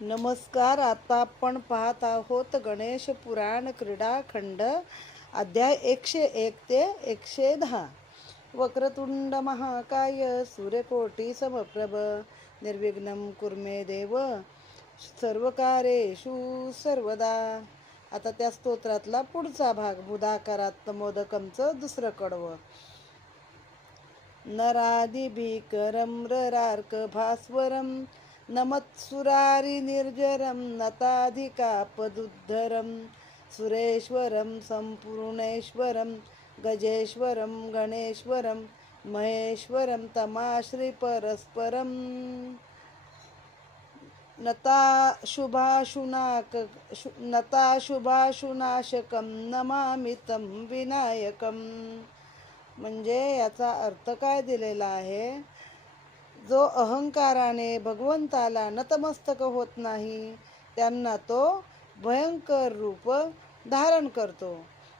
नमस्कार. आता आपण पाहत आहोत गणेश पुराण क्रीडाखंड अध्याय 101 ते 110. वक्रतुंड महाकाय सूर्यकोटी समप्रभ निर्विघ्नं कुर्मे देव सर्वकारेषु सर्वदा. आता त्या स्तोत्रातला पुढचा भाग बुधाकारात मोदकमचं दुसरं कडवं. नरादिभिकरं ररार्क भास्वरं नमत्सुरारि निर्जरं नताधिकापदुद्धरं सुरेश्वरं संपूर्णेश्वरं गजेश्वरं गणेश्वरं महेश्वरं तमाश्री नताशुभाशुनाशकं नमामि तं विनायकं. म्हणजे याचा अर्थ काय दिलेला आहे? जो अहंकाराने भगवंताला नतमस्तक होत नाही त्यांना तो भयंकर रूप धारण करतो.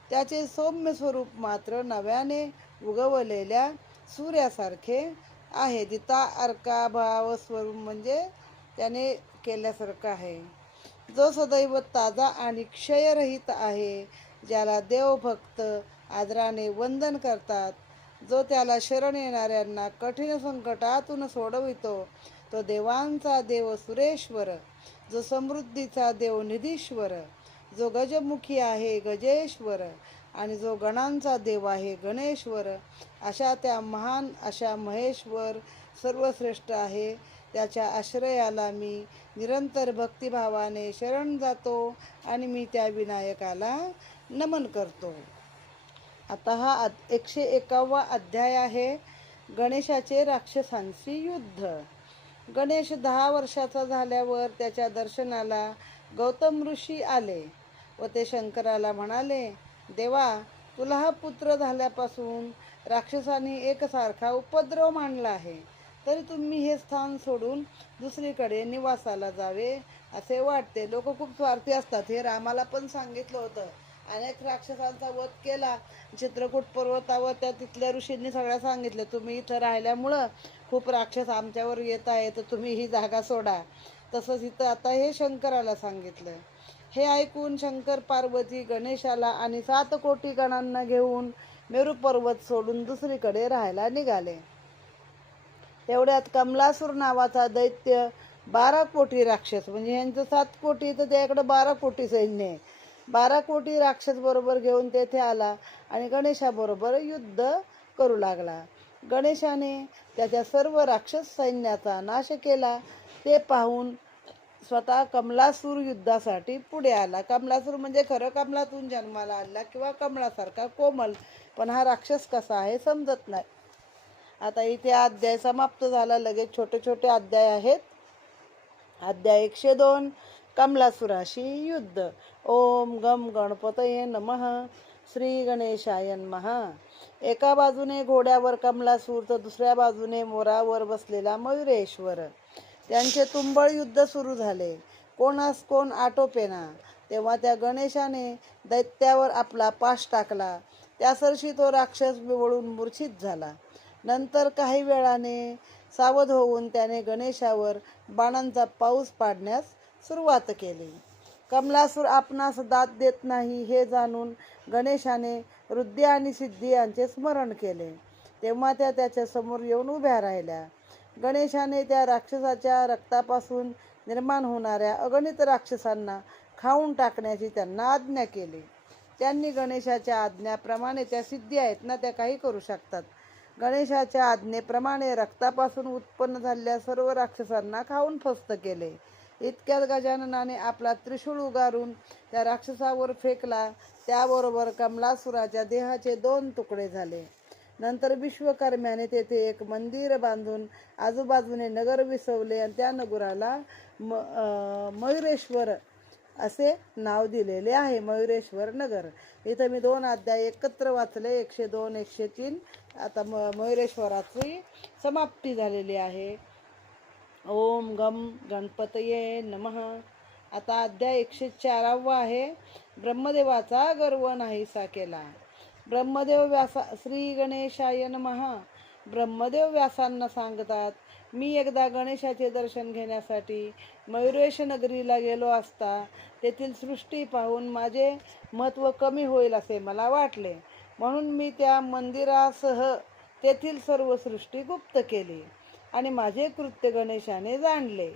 त्याचे सौम्य स्वरूप मात्र नव्याने उगवलेल्या सूर्यासारखे आहे. दिता अर्का भाव स्वरूप म्हणजे त्याने केल्यासारखं आहे. जो सदैव ताजा आणि क्षयरहित आहे, ज्याला देवभक्त आदराने वंदन करतात, जो त्याला शरण येणाऱ्यांना कठीण संकटातून सोडवितो, तो देवांचा देव सुरेश्वर, जो समृद्धीचा देव निधीश्वर, जो गजमुखी आहे गजेश्वर, आणि जो गणांचा देव आहे गणेश्वर, अशा त्या महान अशा महेश्वर सर्वश्रेष्ठ आहे. त्याच्या आश्रयाला मी निरंतर भक्तिभावाने शरण जातो आणि मी त्या विनायकाला नमन करतो. आता हा 101वा अध्याय आहे. गणेशाचे राक्षसांशी युद्ध. गणेश 10 वर्षाचा झाल्यावर त्याच्या दर्शनाला गौतम ऋषी आले व ते शंकराला म्हणाले, देवा, तुला हा पुत्र झाल्यापासून राक्षसांनी एकसारखा उपद्रव मांडला आहे, तरी तुम्ही हे स्थान सोडून दुसरीकडे निवासाला जावे असे वाटते. लोक खूप स्वार्थी असतात. हे रामाला पण सांगितलं होतं. अनेक राक्षसांचा वध केला. चित्रकूट पर्वतावर त्या तिथल्या ऋषींनी सगळ्या सांगितलं, तुम्ही इथं राहिल्यामुळं खूप राक्षस आमच्यावर येत आहे, तर तुम्ही ही जागा सोडा. तसंच इथं आता हे शंकराला सांगितलं. हे ऐकून शंकर पार्वती गणेशाला आणि 7 कोटी गणांना घेऊन मेरू पर्वत सोडून दुसरीकडे राहायला निघाले. तेवढ्यात कमलासूर नावाचा दैत्य 12 कोटी राक्षस, म्हणजे यांचं 7 कोटी तर त्याकडे 12 कोटी सैन्य आहे, 12 कोटी राक्षस बरोबर घेऊन तेथे आला आणि गणेशाबरोबर युद्ध करू लागला. गणेशाने त्याच्या सर्व राक्षस सैन्याचा नाश केला. ते पाहून स्वतः कमलासूर युद्धासाठी पुढे आला. कमलासूर म्हणजे खरं कमलातून जन्माला आला किंवा कमळासारखा कोमल, पण हा राक्षस कसा आहे समजत नाही. आता इथे अध्याय समाप्त झाला. लगेच छोटे छोटे अध्याय आहेत. अध्याय 102 कमलासुराशी युद्ध. ओम गम गणपतये नमः. श्री गणेशाय नमः. एका बाजूने घोड्यावर कमलासूर तर दुसऱ्या बाजूने मोरावर बसलेला मयुरेश्वर. त्यांचे तुंबळ युद्ध सुरू झाले. कोणास कोण आटोपेना. तेव्हा त्या गणेशाने दैत्यावर आपला पाश टाकला. त्यासरशी तो राक्षस बिवळून मूर्छित झाला. नंतर काही वेळाने सावध होऊन त्याने गणेशावर बाणांचा पाऊस पाडण्यास सुरुवात केली. कमलासूर आपणास दाद देत नाही हे जाणून गणेशाने रुद्धी आणि सिद्धी यांचे स्मरण केले. तेव्हा त्या त्याच्या समोर येऊन उभ्या राहिल्या. गणेशाने त्या राक्षसाच्या रक्तापासून निर्माण होणाऱ्या अगणित राक्षसांना खाऊन टाकण्याची त्यांना आज्ञा केली. त्यांनी गणेशाच्या आज्ञेप्रमाणे, त्या सिद्धी आहेत ना, त्या काही करू शकतात, गणेशाच्या आज्ञेप्रमाणे रक्तापासून उत्पन्न झालेल्या सर्व राक्षसांना खाऊन फस्त केले. इतक्यात गजाननाने आपला त्रिशूळ उगारून त्या राक्षसावर फेकला. त्याबरोबर कमलासुराच्या देहाचे 2 तुकडे झाले. नंतर विश्वकर्म्याने तेथे एक मंदिर बांधून आजूबाजूने नगर विसवले आणि त्या नगराला मयुरेश्वर असे नाव दिलेले आहे. मयुरेश्वर नगर. इथं मी 2 अध्याय एकत्र वाचले, 102 103. आता मयुरेश्वराची समाप्ती झालेली आहे. ओम गम गणपतये नमः. आता अध्याय 104 आहे. ब्रह्मदेवाचा गर्व नाहीसा केला. ब्रह्मदेव व्यासा श्री गणेशाय नमः. ब्रह्मदेव व्यासांना सांगतात, मी एकदा गणेशाचे दर्शन घेण्यासाठी मयुरेश नगरीला गेलो असता तेथील सृष्टी पाहून माझे महत्त्व कमी होईल असे मला वाटले. म्हणून मी त्या मंदिरासह तेथील सर्व सृष्टी गुप्त केली आणि माझे कृत्य गणेशाने जाणले.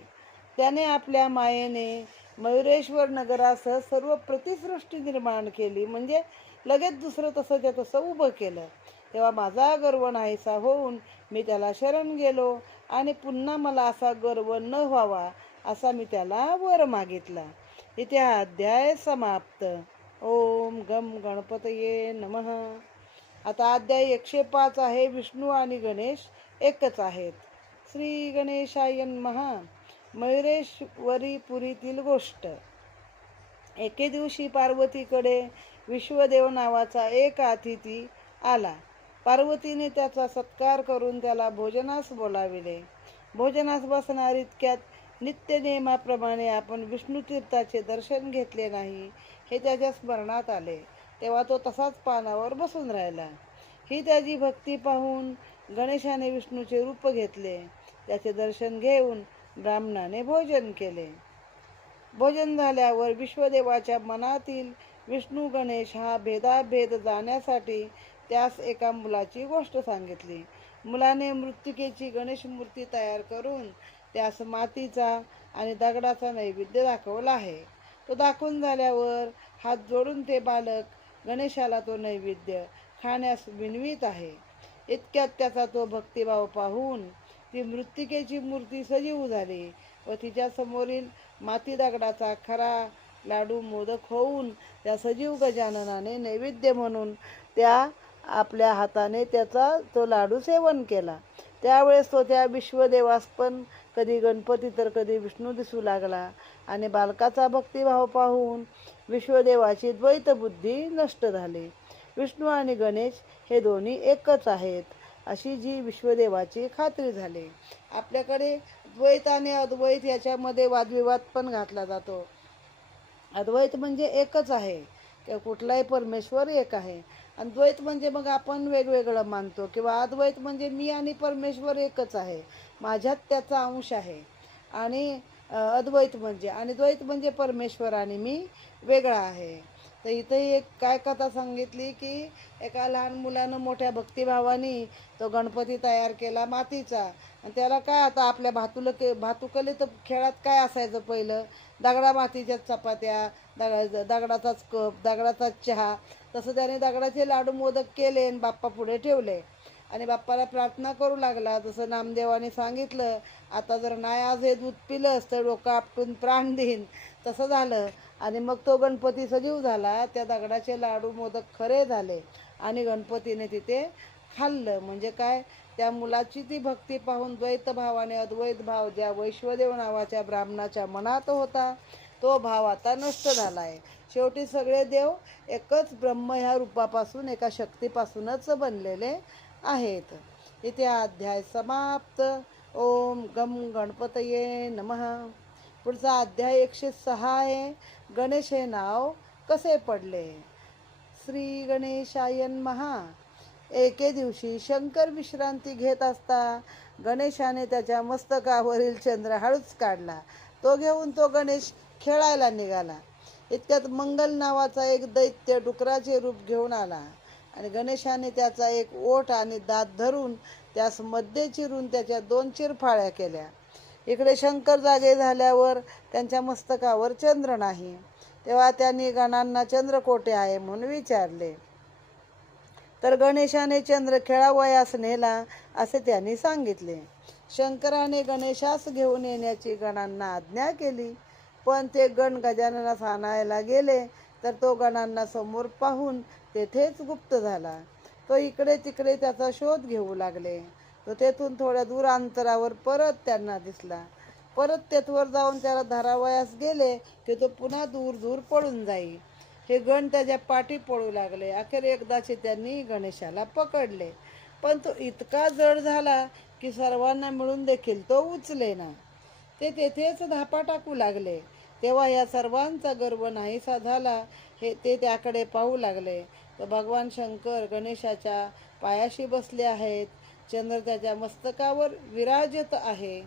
त्याने आपल्या मायेने मयुरेश्वर नगरासह सर्व प्रतिसृष्टी निर्माण केली, म्हणजे लगेच दुसरं तसंच्या तसं उभं केलं. तेव्हा माझा गर्व नाहीसा होऊन मी त्याला शरण गेलो आणि पुन्हा मला असा गर्व न व्हावा असा मी त्याला वर मागितला. इथे हा अध्याय समाप्त. ओम गम गणपतये नमः. आता अध्याय 105 आहे. विष्णू आणि गणेश एकच आहेत. श्री गणेशाय नमः. मयुरेश्वरी पुरीतील गोष्ट. एके दिवशी पार्वतीकडे विश्वदेव नावाचा एक अतिथी आला. पार्वतीने त्याचा सत्कार करून त्याला भोजनास बोलाविले. भोजनास बसणार इतक्यात नित्यनेमाप्रमाणे आपण विष्णुतीर्थाचे दर्शन घेतले नाही हे त्याच्या स्मरणात आले. तेव्हा तो तसाच पानावर बसून राहिला. ही त्याची भक्ती पाहून गणेशाने विष्णूचे रूप घेतले. त्याचे दर्शन घेऊन ब्राह्मणाने भोजन केले. भोजन झाल्यावर विश्वदेवाच्या मनातील विष्णू गणेश हा भेदाभेद जाण्यासाठी त्यास एका मुलाची गोष्ट सांगितली. मुलाने मृत्तिकेची गणेश मूर्ती तयार करून त्यास मातीचा आणि दगडाचा नैवेद्य दाखवला आहे. तो दाखवून झाल्यावर हात जोडून ते बालक गणेशाला तो नैवेद्य खाण्यास विनवीत आहे. इतक्यात त्याचा तो भक्तिभाव पाहून ती मृत्तिकेची मूर्ती सजीव झाली व तिच्या समोरील माती दगडाचा खरा लाडू मोदक होऊन त्या सजीव गजाननाने नैवेद्य म्हणून त्या आपल्या हाताने त्याचा तो लाडू सेवन केला. त्यावेळेस तो त्या विश्वदेवास पण कधी गणपती तर कधी विष्णू दिसू लागला आणि बालकाचा भक्तिभाव पाहून विश्वदेवाची द्वैतबुद्धी नष्ट झाली. विष्णू आणि गणेश हे दोन्ही एकच आहेत अशी जी विश्वदेवाची खात्री झाली. आपल्याकडे द्वैत आणि अद्वैत याच्यामध्ये वादविवाद पण घातला जातो. अद्वैत म्हणजे एकच आहे, कुठलाही परमेश्वर एक आहे. आणि द्वैत म्हणजे मग आपण वेगवेगळं मानतो, किंवा अद्वैत म्हणजे मी आणि परमेश्वर एकच आहे, माझ्यात त्याचा अंश आहे. आणि अद्वैत म्हणजे आणि द्वैत म्हणजे परमेश्वर आणि मी वेगळा आहे. तर इथंही एक काय कथा सांगितली की एका लहान मुलानं मोठ्या भक्तिभावाने तो गणपती तयार केला मातीचा. आणि त्याला काय आता आपल्या भातुकले तर खेळात काय असायचं पहिलं, दगडा मातीच्याच चपात्या, दगडाचाच कप, दगडाचाच चहा. तसं त्याने दगडाचे लाडू मोदक केले आणि बाप्पा पुढे ठेवले आणि बाप्पाला प्रार्थना करू लागला. जसं नामदेवाने सांगितलं, आता जर नाही आज हे दूध पिलंस तर डोकं आपटून प्राण देईन, तसं झालं. आणि मग तो गणपती सजीव झाला. त्या दगडाचे लाडू मोदक खरे झाले आणि गणपतीने तिथे खाल्लं. म्हणजे काय, त्या मुलाची ती भक्ती पाहून द्वैत भाव आणि अद्वैत भाव ज्या वैश्वदेव नावाच्या ब्राह्मणाच्या मनात होता तो भाव आता नष्ट झाला आहे. शेवटी सगळे देव एकच ब्रह्म ह्या रूपापासून, एका शक्तीपासूनच बनलेले आहेत. इथे अध्याय समाप्त. ओम गम गणपतये नमः. पुढचा अध्याय 106 आहे. गणेश हे नाव कसे पडले. श्री गणेशाय नमः. एके दिवशी शंकर विश्रांती घेत असता गणेशाने त्याच्या मस्तकावरील चंद्र हळूच काढला. तो घेऊन तो गणेश खेळायला निघाला. इतक्यात मंगल नावाचा एक दैत्य डुकराचे रूप घेऊन आला आणि गणेशाने त्याचा एक ओठ आणि दात धरून त्यास मध्ये चिरून त्याच्या 2 चिरफाळ्या केल्या. इकडे शंकर जागे झाल्यावर त्यांच्या मस्तकावर चंद्र नाही. तेव्हा त्यांनी गणांना चंद्र कोठे आहे म्हणून विचारले. तर गणेशाने चंद्र खेळावयास नेला असे त्यांनी सांगितले. शंकराने गणेशास घेऊन येण्याची गणांना आज्ञा केली. पण ते गण गजाननास आणायला गेले तर तो गणांना समोर पाहून तेथेच गुप्त झाला. तो इकडे तिकडे त्याचा शोध घेऊ लागले. तो तेथून थोड्या दूर अंतरावर परत त्यांना दिसला. परत तेथवर जाऊन त्याला धरावयास गेले की तो पुन्हा दूर दूर पळून जाई. हे गण त्याच्या पाठी पळू लागले. अखेर एकदाचे त्यांनी गणेशाला पकडले, पण तो इतका जड झाला की सर्वांना मिळून देखील तो उचलेना. ते तेथेच धापा टाकू लागले. तेव्हा या सर्वांचा गर्व नाहीसा झाला. ते त्याकडे पाहू लागले तर भगवान शंकर गणेशाच्या पायाशी बसले आहेत. चंद्र त्याच्या मस्तकावर विराजत आहे.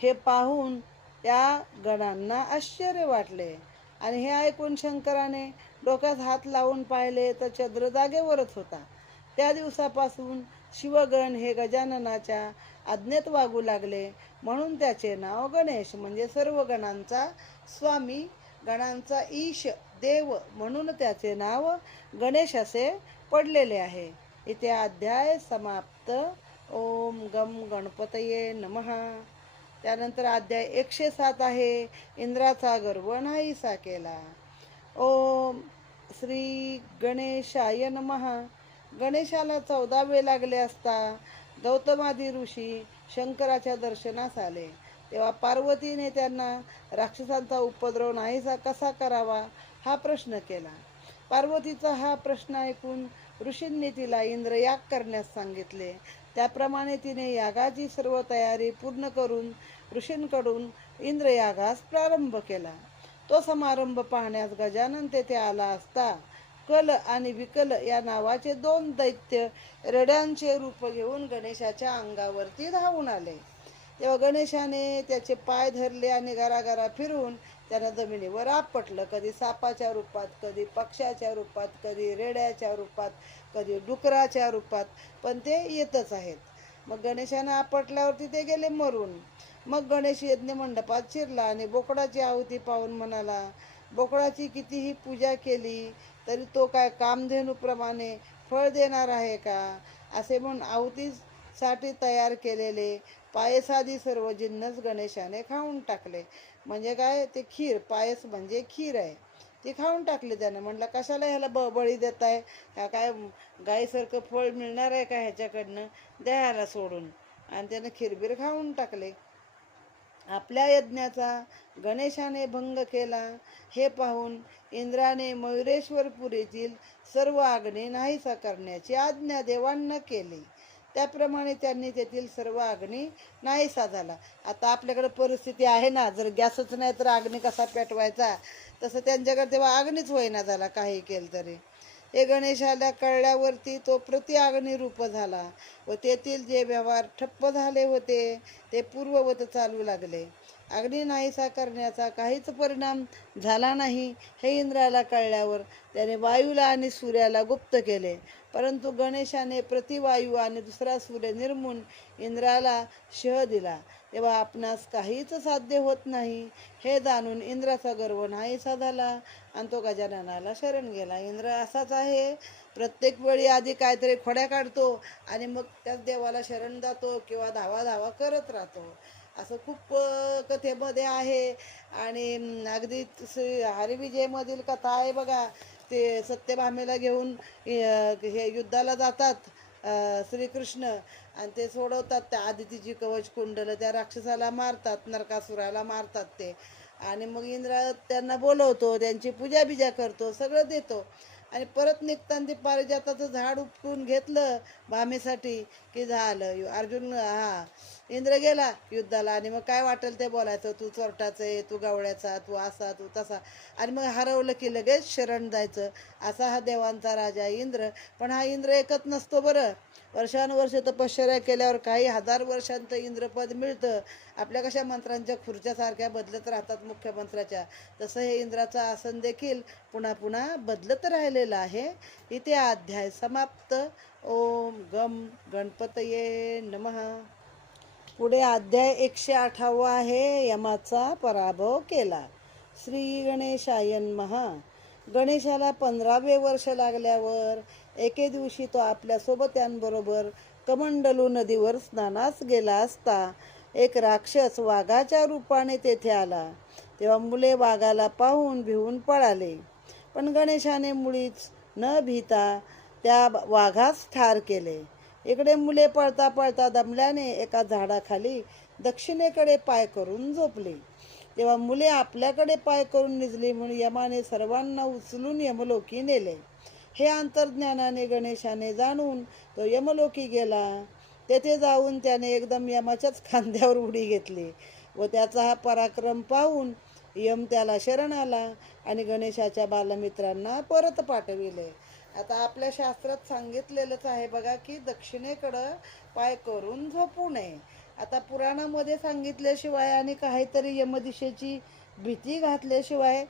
हे पाहून त्या गणांना आश्चर्य वाटले आणि हे ऐकून शंकराने डोक्यात हात लावून पाहिले तर चंद्र जागेवरच होता. त्या दिवसापासून शिवगण हे गजाननाच्या आज्ञेत वागू लागले, म्हणून त्याचे नाव गणेश म्हणजे सर्व गणांचा स्वामी, गणांचा ईश, देव म्हणून त्याचे नाव गणेश असे पडलेले आहे. इथे अध्याय समाप्त. ओम गम गणपतये नमः. त्यानंतर अध्याय 107 आहे, इंद्राचा गर्व नाहीसा केला. ओम श्री गणेशाय नमः. गणेशाला 14 वेळ लागले असता गौतमादी ऋषी शंकराच्या दर्शनास आले. तेव्हा पार्वतीने त्यांना राक्षसांचा उपद्रव नाहीसा कसा करावा हा प्रश्न केला. पार्वतीचा हा प्रश्न ऐकून ऋषींनी तिला इंद्रयाग करण्यास सांगितले. त्याप्रमाणे तिने यागाची सर्व तयारी पूर्ण करून ऋषींकडून इंद्रयागास प्रारंभ केला. तो समारंभ पाहण्यास गजानन तेथे आला असता कल आणि विकल या नावाचे 2 दैत्य रेड्यांचे रूप घेऊन गणेशाच्या अंगावरती धावून आले. तेव्हा गणेशाने त्याचे पाय धरले आणि गरागरा फिरून त्याला जमिनीवर आपटलं. कधी सापाच्या रूपात, कधी पक्ष्याच्या रूपात, कधी रेड्याच्या रूपात, कधी डुकराच्या रूपात, पण ते येतच आहेत. मग गणेशाने आपटल्यावरती ते गेले मरून. मग गणेश यज्ञ मंडपात शिरला आणि बोकडाची आहुती पाहून म्हणाला, बोकडाची कितीही पूजा केली तरी तो काय कामधेनूप्रमाणे फळ देणार आहे का? असे म्हणून आहुतीसाठी तयार केलेले पायसादी सर्व जिन्नस गणेशाने खाऊन टाकले. म्हणजे काय, ते खीर, पायस म्हणजे खीर आहे, ती खाऊन टाकली त्यानं. म्हटलं कशाला ह्याला बळी देत आहे, ह्या काय गाईसारखं फळ मिळणार आहे का ह्याच्याकडनं, द्या ह्याला सोडून. आणि त्यानं खीरबीर खाऊन टाकले. आपल्या यज्ञाचा गणेशाने भंग केला हे पाहून इंद्राने मयुरेश्वरपुरीतील सर्व अग्नी नाहीसा करण्याची आज्ञा देवांना केली. त्याप्रमाणे त्यांनी तेथील सर्व अग्नी नाहीसा झाला. आता आपल्याकडे परिस्थिती आहे ना, जर गॅसच नाही तर अग्नी कसा पेटवायचा, तसं त्यांच्याकडे तेव्हा अग्नीच होईना झाला काही केलं तरी. हे गणेशाला कळल्यावरती तो अग्नी रूप झाला व तेथील जे व्यवहार ठप्प झाले होते ते पूर्ववत चालू लागले. अग्नी नाहीसा करण्याचा काहीच परिणाम झाला नाही हे इंद्राला कळल्यावर त्याने वायूला आणि सूर्याला गुप्त केले. परंतु गणेशाने प्रतिवायू आणि दुसरा सूर्य निर्मून इंद्राला शह दिला. तेव्हा आपणास काहीच साध्य होत नाही हे जाणून इंद्राचा गर्व नाहीसा झाला आणि तो गजाननाला शरण गेला. इंद्र असाच आहे, प्रत्येक वेळी आधी काहीतरी खोड्या काढतो आणि मग त्याच देवाला शरण जातो किंवा धावा करत राहतो. असं खूप कथेमध्ये आहे. आणि अगदी हरिविजयमधील कथा आहे बघा, ते सत्यभामेला घेऊन हे युद्धाला जातात श्रीकृष्ण आणि ते सोडवतात त्या आदितीची कवच कुंडल, त्या राक्षसाला मारतात, नरकासुराला मारतात ते. आणि मग इंद्र त्यांना बोलवतो, त्यांची पूजा बिजा करतो, सगळं देतो. आणि परत निघताना ते पारिजाताचं झाड उपटून घेतलं भामेसाठी की झालं. अर्जुन इंद्र गेला युद्धाला आणि मग काय वाटेल ते बोलायचं, तू चोरटाचं आहे, तू गावड्याचा, तू असा, तू तसा. आणि मग हरवलं की लगेच शरण जायचं. असा हा देवांचा राजा इंद्र. पण हा इंद्र एकच नसतो बरं. वर्षानुवर्ष तपश्चर्या केल्यावर काही 1000 वर्षांचं इंद्रपद मिळतं. आपल्या कशा मंत्र्यांच्या खुर्च्यासारख्या बदलत राहतात मुख्यमंत्र्याच्या, तसं हे इंद्राचं आसन देखील पुन्हा पुन्हा बदलत राहिलेलं आहे. इथे अध्याय समाप्त. ओम गम गणपतये नमः. पुढे अध्याय 108 आहे, यमाचा पराभव केला. श्री गणेशाय नमः. गणेशाला 15वे वर्ष लागल्यावर एके दिवशी तो आपल्या सोबत्यांबरोबर कमंडलू नदीवर स्नानास गेला असता एक राक्षस वाघाच्या रूपाने तेथे आला. तेव्हा मुले वाघाला पाहून भिवून पळाले. पण गणेशाने मुळीच न भीता त्या वाघास ठार केले. इकडे मुले पळता पळता दमल्याने एका झाडाखाली दक्षिणेकडे पाय करून झोपली. तेव्हा मुले आपल्याकडे पाय करून निजली म्हणून यमाने सर्वांना उचलून यमलोकी नेले. हे अंतर्ज्ञानाने गणेशाने जाणून तो यमलोकी गेला. तेथे जाऊन त्याने एकदम यमाच्याच खांद्यावर उडी घेतली व त्याचा हा पराक्रम पाहून यम त्याला शरण आला आणि गणेशाच्या बालमित्रांना परत पाठविले. आता आपल्या शास्त्रात सांगितलेलंच आहे बघा की दक्षिणेकडं पाय करून झोपू नये. आता पुराणामध्ये सांगितल्याशिवाय आणि काहीतरी यमदिशेची भीती घातल्याशिवाय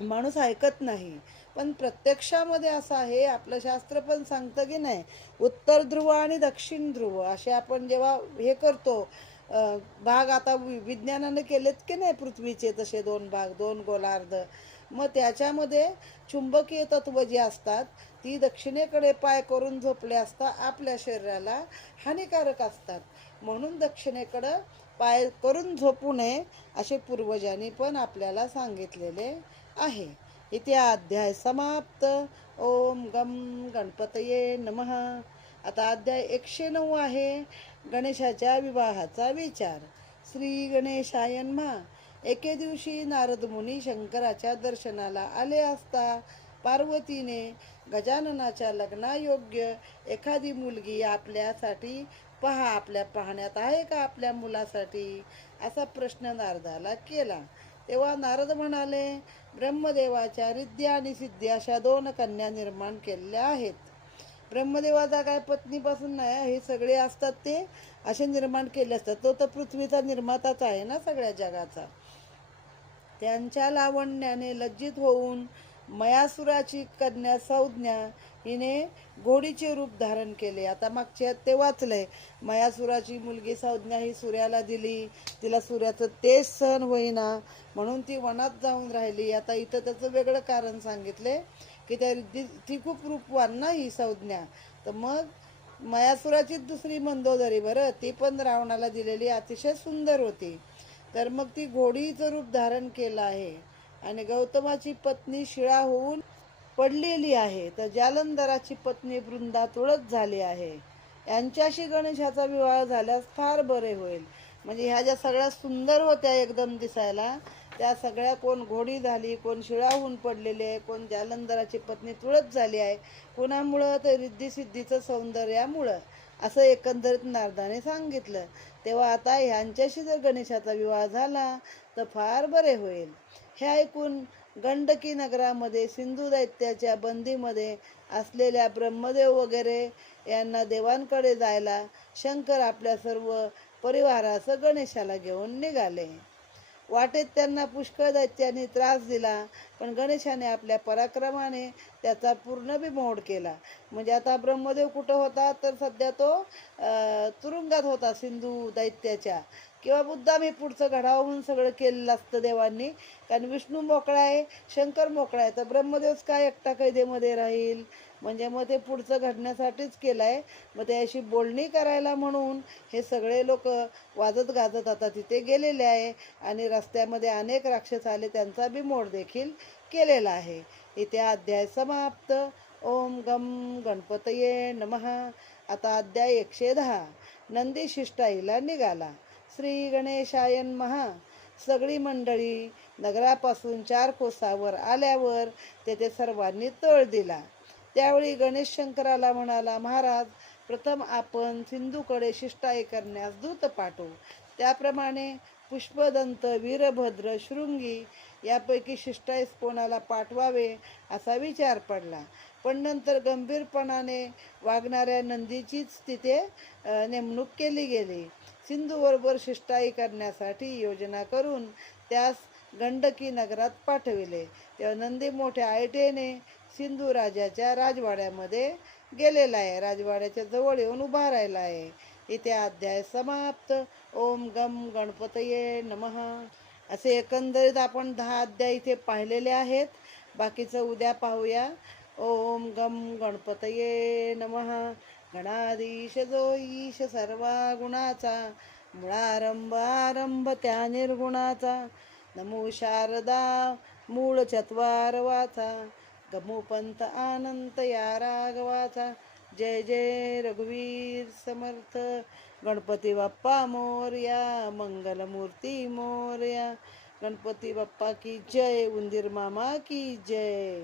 माणूस ऐकत नाही. पण प्रत्यक्षामध्ये असं आहे, आपलं शास्त्र पण सांगतं की नाही, उत्तर ध्रुव आणि दक्षिण ध्रुव असे आपण जेव्हा हे करतो, भाग आता विज्ञानाने केलेत की नाही पृथ्वीचे तसे दोन भाग, दोन गोलार्ध. मग त्याच्यामध्ये चुंबकीय तत्व जी असतात ती दक्षिणेकडे पाय करून झोपले असता आपल्या शरीराला हानिकारक असतात. म्हणून दक्षिणेकडं पाय करून झोपू नये असे पूर्वजांनी पण आपल्याला सांगितलेले आहे. इथे अध्याय समाप्त. ओम गम गणपतये नमः. आता अध्याय 109 आहे, गणेशाच्या विवाहाचा विचार. श्री गणेशाय नमः. एके दिवशी नारद मुनी शंकराच्या दर्शनाला आले असता पार्वतीने गजाननाच्या लग्नायोग्य एखादी मुलगी आपल्यासाठी पहा, आपल्या पाहण्यात आहे का आपल्या मुलासाठी, असा प्रश्न नारदाला केला. तेव्हा नारद म्हणाले, ब्रह्मदेवाच्या रिद्धी आणि सिद्धी अशा 2 कन्या निर्माण केलेल्या आहेत. ब्रह्मदेवाचा काय पत्नीपासून नाही, हे सगळे असतात ते असे निर्माण केले असतात. तो तर पृथ्वीचा निर्माताच आहे ना सगळ्या जगाचा. त्यांच्या लावण्याने लज्जित होऊन मयासुराची कन्या संज्ञा हिने घोडीचे रूप धारण केले. आता मागच्या ते वाचलंय, मयासुराची मुलगी संज्ञा ही सूर्याला दिली, तिला सूर्याचं तेज सहन होईना म्हणून ती वनात जाऊन राहिली. आता इथं त्याचं वेगळं कारण सांगितले की त्या ती खूप रूपवान ना ही संज्ञा. तर मग मयासुराचीच दुसरी मंदोदरी बरं, ती पण रावणाला दिलेली अतिशय सुंदर होती. तर मग ती घोडीचं रूप धारण केलं आहे आणि गौतमाची पत्नी शिळा होऊन पडलेली आहे. तर जालंधराची पत्नी वृंदा तुळस झाली आहे. यांच्याशी गणेशाचा विवाह झाल्यास फार बरे होईल. म्हणजे ह्या ज्या सगळ्या सुंदर होत्या एकदम दिसायला, त्या सगळ्या कोण घोडी झाली, कोण शिळा होऊन पडलेली आहे, कोण जालंधराची पत्नी तुळस झाली आहे. कुणामुळं तर रिद्धी सौंदर्यामुळं, असं एकंदरीत नारदाने सांगितलं. तेव्हा आता ह्यांच्याशी जर गणेशाचा विवाह झाला तर फार बरे होईल. हे ऐकून गंडकी नगरामध्ये सिंधू दैत्याच्या बंदीमध्ये असलेल्या ब्रह्मदेव वगैरे यांना देवांकडे जायला शंकर आपल्या सर्व परिवारासह गणेशाला घेऊन निघाले. वाटेत त्यांना पुष्कळ दैत्यांनी त्रास दिला, पण गणेशाने आपल्या पराक्रमाने त्याचा पूर्ण बिमोड केला. म्हणजे आता ब्रह्मदेव कुठं होता, तर सध्या तो तुरुंगात होता सिंधू दैत्याच्या. किंवा मुद्दाम पुढचं घडावं म्हणून सगळं केलेलं असतं देवांनी, कारण विष्णू मोकळा आहे, शंकर मोकळा आहे, तर ब्रह्मदेवच काय एकटा कैदेमध्ये राहील. म्हणजे मग ते पुढचं घडण्यासाठीच केलं आहे. मग त्याशी बोलणी करायला म्हणून हे सगळे लोक वाजत गाजत आता तिथे गेलेले आहे आणि रस्त्यामध्ये अनेक राक्षस आले, त्यांचा बिमोड देखील केलेला आहे. इथे अध्याय समाप्त. ओम गम गणपतये नमः. आता अध्याय 110, नंदी शिष्टाईला निघाला. श्री गणेशाय नमः. सगळी मंडळी नगरापासून 4 कोसावर आल्यावर तेथे सर्वांनी तळ दिला. त्यावेळी गणेश शंकराला म्हणाला, महाराज, प्रथम आपण सिंधूकडे शिष्टाई करण्यास दूत पाठवू. त्याप्रमाणे पुष्पदंत, वीरभद्र, शृंगी यापैकी शिष्टाईस कोणाला पाठवावे असा विचार पडला. पण नंतर गंभीरपणाने वागणाऱ्या नंदीचीच तिथे नेमणूक केली गेली. सिंधूबरोबर शिष्टाई करण्यासाठी योजना करून त्यास गंडकी नगरात पाठविले. तेव्हा नंदी मोठ्या आयटेने सिंधू राजाच्या राजवाड्यामध्ये गेलेला आहे, राजवाड्याच्या जवळ येऊन उभा राहिला आहे. इथे अध्याय समाप्त. ओम गम गणपतये नमः. असे एकंदरीत आपण 10 अध्याय इथे पाहिलेले आहेत. बाकीचं उद्या पाहूया. ओम गम गणपतये नमः. गणाधीश जो ईश सर्वा गुणाचा, मूळारंभ आरंभ त्या निर्गुणाचा, नमो शारदा मूळ चत्वारवाचा, गमोपंत आनंत या राघवाचा. जय जय रघुवीर समर्थ. गणपती बाप्पा मोरया, मंगलमूर्ती मोरया. गणपती बाप्पा की जय. उंदीर मामा की जय.